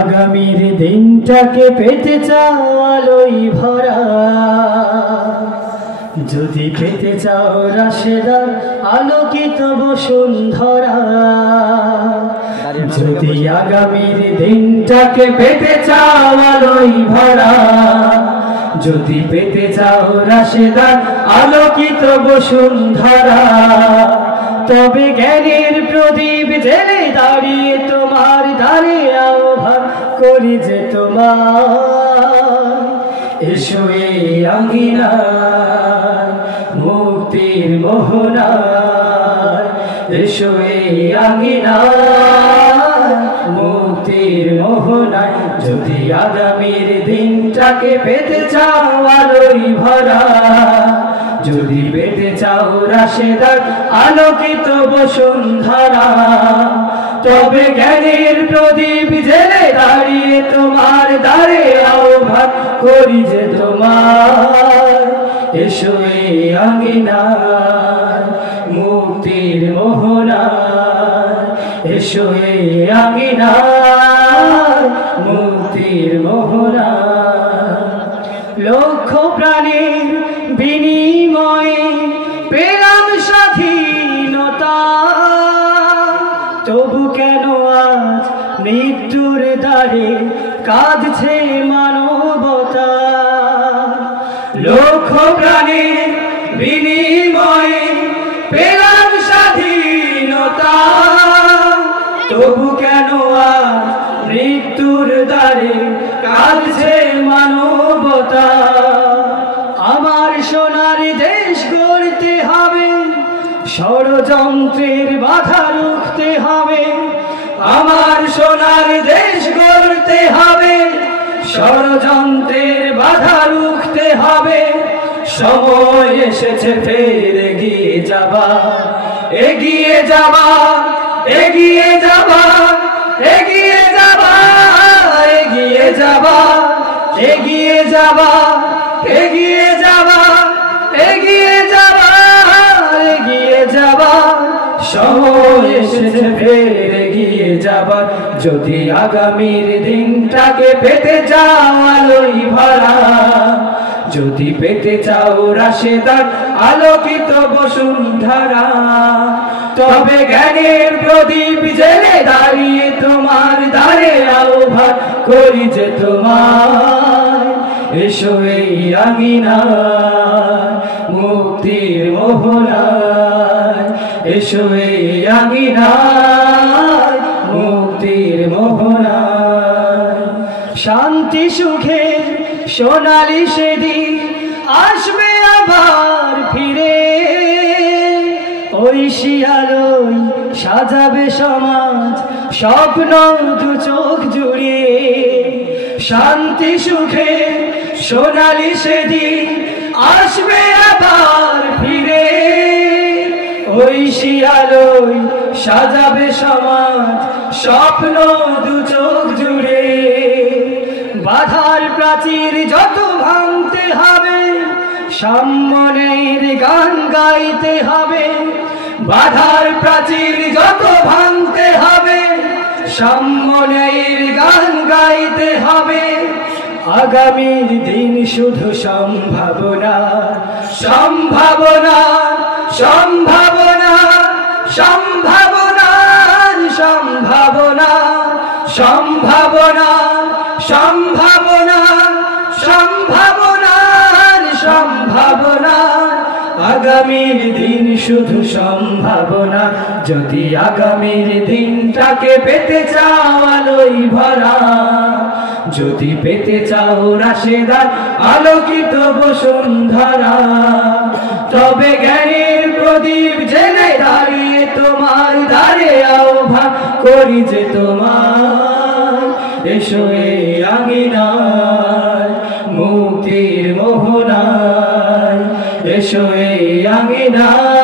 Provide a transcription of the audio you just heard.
আগামীর দিনটাকে পেতে চাও আলোয় ভরা, যদি পেতে চাও রাশেদার আলোকিত বসুন্ধরা। যদি আগামীর দিনটাকে পেতে চাও আলোয় ভরা, যদি পেতে চাও রাশেদার আলোকিত বসুন্ধরা, তবে জ্ঞানের প্রদীপ জেলে দাঁড়িয়ে তোমার দ্বারে আহ্বান করি যে তোমার। এসো এই আঙ্গিনায় মুক্তির মোহনায়, এসো এই আঙ্গিনায় মুক্তির মোহনায়। যদি আগামীর দিনটাকে পেতে চাও আলোয় ভরা, যদি পেতে চাও রাশেদার আলোকিত বসুন্ধরা, তবে জ্ঞানের প্রদীপ জেলে দাঁড়িয়ে তোমার দ্বারে আহ্বান করি যে তোমার। এসো এই আঙ্গিনায় মুক্তির মোহনায়, এসো এই আঙ্গিনায় মুক্তির মোহনায়। লক্ষ প্রাণের বিনিময়ে পেলাম স্বাধীনতা, তবু কেন আজ মৃত্যুর দ্বারে কাঁদছে মানবতা। লক্ষ প্রাণের বিনিময়ে পেলাম স্বাধীনতা, তবু কেন আজ মৃত্যুর দ্বারে কাঁদছে মানবতা। আমার সোনার দেশ গড়তে হবে, ষড়যন্ত্রের বাধা রুখতে হবে। আমার সোনার দেশ গড়তে হবে, ষড়যন্ত্রের বাধা রুখতে হবে। সময় এসেছে ফের এগিয়ে যাবা, এগিয়ে যাবা, এগিয়ে যাবা, এগিয়ে যাবা, এগিয়ে যাবা, এগিয়ে যাবা, এগিয়ে যাবা, এগিয়ে যাবা, এগিয়ে যাবা। সময় এসেছে ফের এগিয়ে যাবার। যদি আগামীর দিনটাকে পেতে চাও আলোয় ভরা, যদি পেতে চাও রাশেদার আলোকিত বসুন্ধরা, তবে জ্ঞানের প্রদীপ জেলে দাঁড়িয়ে তোমার দ্বারে আহ্বান করি যে তোমার। এসো এই আঙ্গিনায় মুক্তির মোহনায়, এসো এই আঙ্গিনায় মুক্তির মোহনায়। শান্তি সুখের সোনালি সেদিন আসবে আবার ফিরে, ঐশী আলোয় সাজাবে সমাজ স্বপ্ন দু চোখ জুড়ে। শান্তি সুখে সোনালি সেদিন আসবে আবার ফিরে, ঐশী আলোয় সাজাবে সমাজ স্বপ্ন দু চোখ জুড়ে। বাধার প্রাচীর যত ভাঙতে হবে, সাম্যের গান গাইতে হবে। বাধার প্রাচীর যত ভাঙতে হবে, সাম্যের গান গাইতে হবে। আগামীর দিন শুধু সম্ভাবনা, সম্ভাবনা, সম্ভাবনা, সম্ভাবনা, সম্ভাবনা, সম্ভাবনা, সম্ভাবনা, সম্ভাবনা, সম্ভাবনা। আগামীর দিন শুধু সম্ভাবনা। যদি আগামীর দিনটাকে পেতে চাও আলোয় ভরা, যদি পেতে চাও রাশেদার আলোকিত বসুন্ধরা, তবে জ্ঞানের প্রদীপ জেলে দাঁড়িয়ে তোমার দ্বারে আহ্বান করি যে তোমার। এসো এই আঙ্গিনায় মুক্তির মোহনায়, এসো এই আঙ্গিনায়